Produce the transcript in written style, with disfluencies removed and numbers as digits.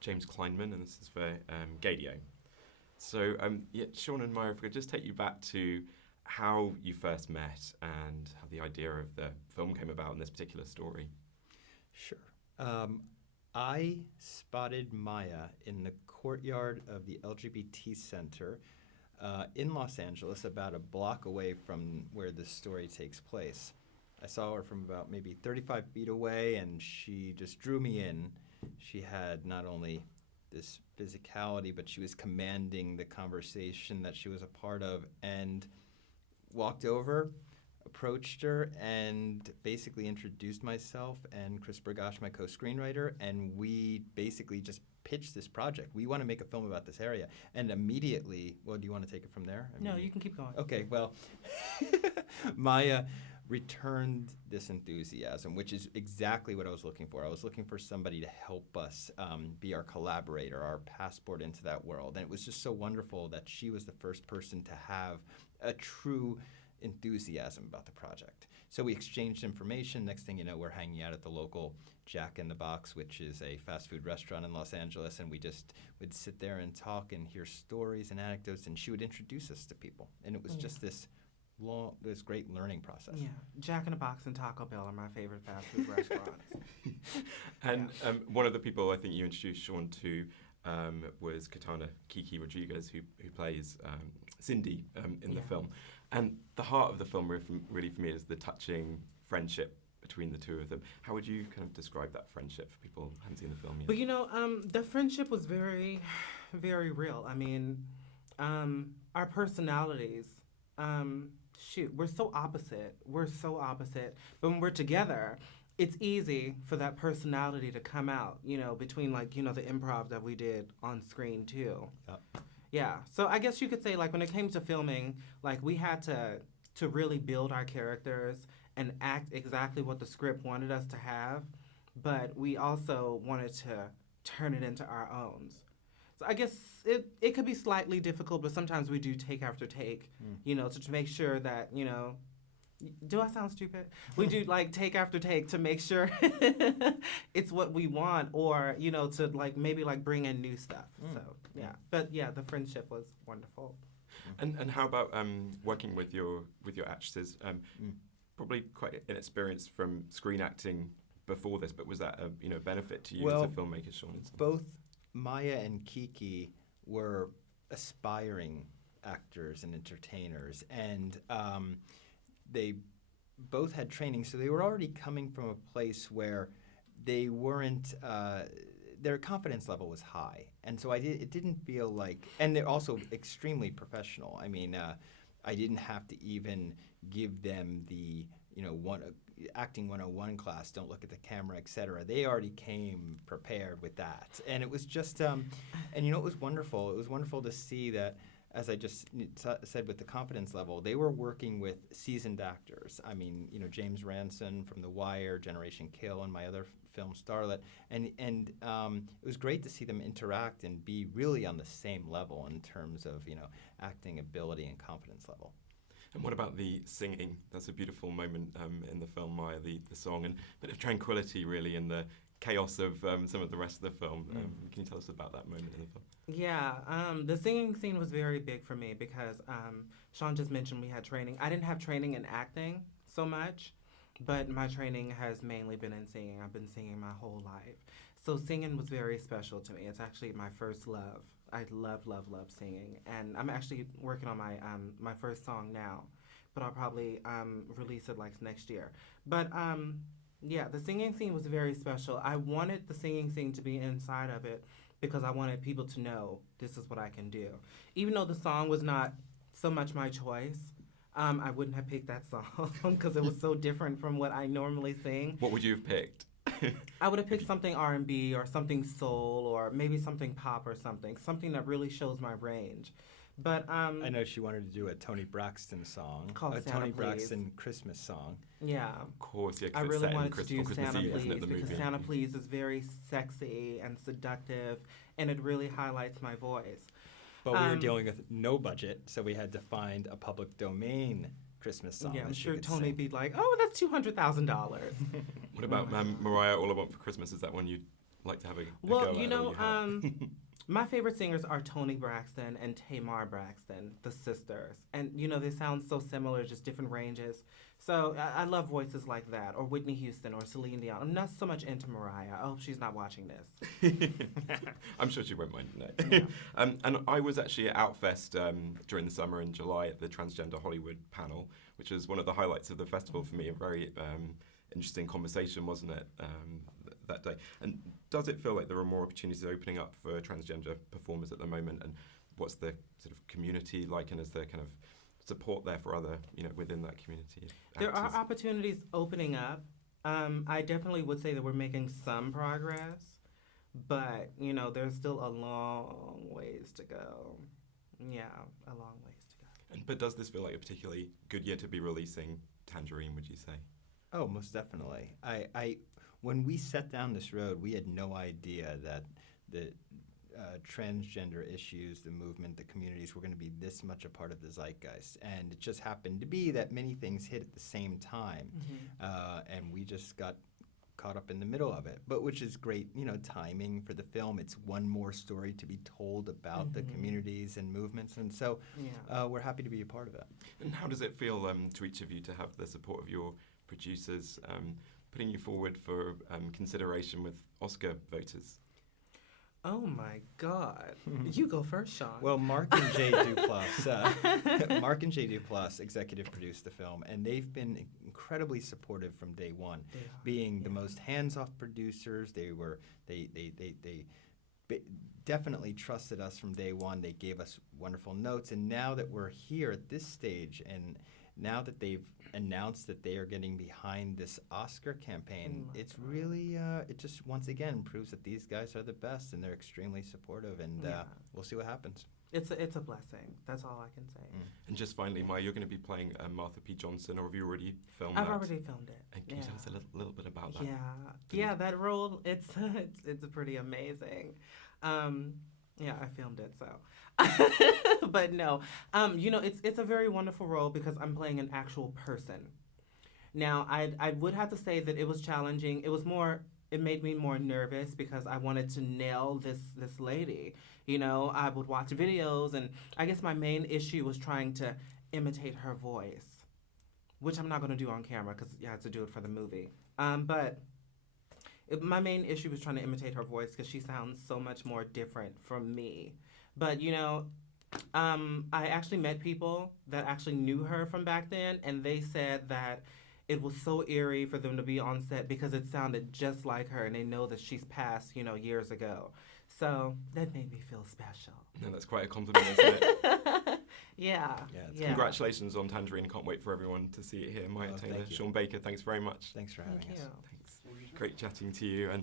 James Kleinmann, and this is for Gaydio. So, Sean and Maya, if we could just take you back to how you first met and how the idea of the film came about in this particular story. Sure. I spotted Maya in the courtyard of the LGBT Center in Los Angeles, about a block away from where this story takes place. I saw her from about maybe 35 feet away, and she just drew me in. She had not only this physicality, but she was commanding the conversation that she was a part of, and walked over, approached her, and basically introduced myself and Chris Bergosh, my co-screenwriter, and we basically just pitched this project. We want to make a film about this area. And immediately, well, do you want to take it from there? No, you can keep going. Okay, well, Maya returned this enthusiasm, which is exactly what I was looking for. I was looking for somebody to help us be our collaborator, our passport into that world. And it was just so wonderful that she was the first person to have a true enthusiasm about the project. So we exchanged information. Next thing you know, we're hanging out at the local Jack in the Box, which is a fast food restaurant in Los Angeles, and we just would sit there and talk and hear stories and anecdotes, and she would introduce us to people. And it was just this great learning process. Yeah, Jack in the Box and Taco Bell are my favorite fast food restaurants. And one of the people I think you introduced Sean to was Kitana Kiki Rodriguez, who plays Cindy in the film. And the heart of the film really for me is the touching friendship between the two of them. How would you kind of describe that friendship for people who haven't seen the film yet? But the friendship was very, very real. I mean, our personalities, we're so opposite. But when we're together, it's easy for that personality to come out, between the improv that we did on screen too. Yep. Yeah, so I guess you could say, when it came to filming, we had to really build our characters and act exactly what the script wanted us to have, but we also wanted to turn it into our own. So I guess it could be slightly difficult, but sometimes we do take after take, to make sure that, do I sound stupid? We do take after take to make sure it's what we want, or to maybe bring in new stuff. So yeah, but yeah, the friendship was wonderful. And how about working with your actresses? Probably quite inexperienced from screen acting before this, but was that a benefit to you as a filmmaker, Sean? Both Maya and Kiki were aspiring actors and entertainers, and they both had training, so they were already coming from a place where they weren't, their confidence level was high. And so it didn't feel like, and they're also extremely professional. I mean, I didn't have to even give them the, acting 101 class, don't look at the camera, etc. They already came prepared with that. And it was just, and it was wonderful. It was wonderful to see that, as I just said, with the confidence level, they were working with seasoned actors. I mean, James Ranson from The Wire, Generation Kill, and my other film, Starlet. And it was great to see them interact and be really on the same level in terms of, acting ability and confidence level. And what about the singing? That's a beautiful moment in the film, Maya, the song, and a bit of tranquility, really, in the chaos of some of the rest of the film. Can you tell us about that moment in the film? Yeah, the singing scene was very big for me because Sean just mentioned we had training. I didn't have training in acting so much, but my training has mainly been in singing. I've been singing my whole life. So singing was very special to me. It's actually my first love. I love, love, love singing. And I'm actually working on my first song now, but I'll probably release it next year. But yeah, the singing scene was very special. I wanted the singing scene to be inside of it because I wanted people to know this is what I can do. Even though the song was not so much my choice, I wouldn't have picked that song because it was so different from what I normally sing. What would you have picked? I would have picked something R&B or something soul or maybe something pop or something that really shows my range. But I know she wanted to do a Toni Braxton song, called a Santa Toni Please. Braxton Christmas song. Yeah. Of course, yeah. I really wanted to do Christmas Santa Eve, isn't Please it, the because movie? Santa Please is very sexy and seductive, and it really highlights my voice. But we were dealing with no budget, so we had to find a public domain Christmas song. Yeah, I'm that she sure could Toni sing. be like, "Oh, that's $200,000." What about Mariah, All I Want for Christmas? Is that one you'd like to have a Well, go at you it, know, or you have? my favorite singers are Toni Braxton and Tamar Braxton, the sisters. And, you know, they sound so similar, just different ranges. So I love voices like that, or Whitney Houston, or Celine Dion. I'm not so much into Mariah. I hope she's not watching this. I'm sure she won't mind. No. Yeah. And I was actually at Outfest during the summer in July at the Transgender Hollywood panel, which was one of the highlights of the festival for me. A very interesting conversation, wasn't it, that day? And does it feel like there are more opportunities opening up for transgender performers at the moment? And what's the sort of community like, and is there kind of support there for other, you know, within that community? There are actors? opportunities opening up. I definitely would say that we're making some progress, but, you know, there's still a long ways to go. Yeah, a long ways to go. But does this feel like a particularly good year to be releasing Tangerine, would you say? Oh, most definitely. When we set down this road, we had no idea that the transgender issues, the movement, the communities were going to be this much a part of the zeitgeist. And it just happened to be that many things hit at the same time. And we just got caught up in the middle of it, but which is great, you know, timing for the film. It's one more story to be told about the communities and movements. And so we're happy to be a part of it. And how does it feel to each of you to have the support of your producers putting you forward for consideration with Oscar voters? Oh my God! You go first, Sean. Well, Mark and Jay Duplass executive produced the film, and they've been incredibly supportive from day one. Being the most hands-off producers, they definitely trusted us from day one. They gave us wonderful notes, and now that we're here at this stage, and now that they've announced that they are getting behind this Oscar campaign, it's really, it just once again proves that these guys are the best, and they're extremely supportive, and we'll see what happens. It's a blessing. That's all I can say. And just finally, Maya, you're going to be playing Martha P. Johnson, or have you already filmed I've that? already filmed it. And can you tell us a little bit about that? Yeah, that role, it's pretty amazing. I filmed it, so. But no, you know, it's a very wonderful role because I'm playing an actual person. Now, I would have to say that it was challenging. It made me more nervous because I wanted to nail this lady. You know, I would watch videos, and I guess my main issue was trying to imitate her voice, which I'm not going to do on camera because you had to do it for the movie. My main issue was trying to imitate her voice because she sounds so much more different from me. But, you know, I actually met people that actually knew her from back then, and they said that it was so eerie for them to be on set because it sounded just like her, and they know that she's passed, you know, years ago. So that made me feel special. No, that's quite a compliment, isn't it? Yeah. Congratulations on Tangerine. Can't wait for everyone to see it here. Mya Taylor, thank you. Sean Baker, thanks very much. Thanks for having us. Thank you. Thanks. Great chatting to you. And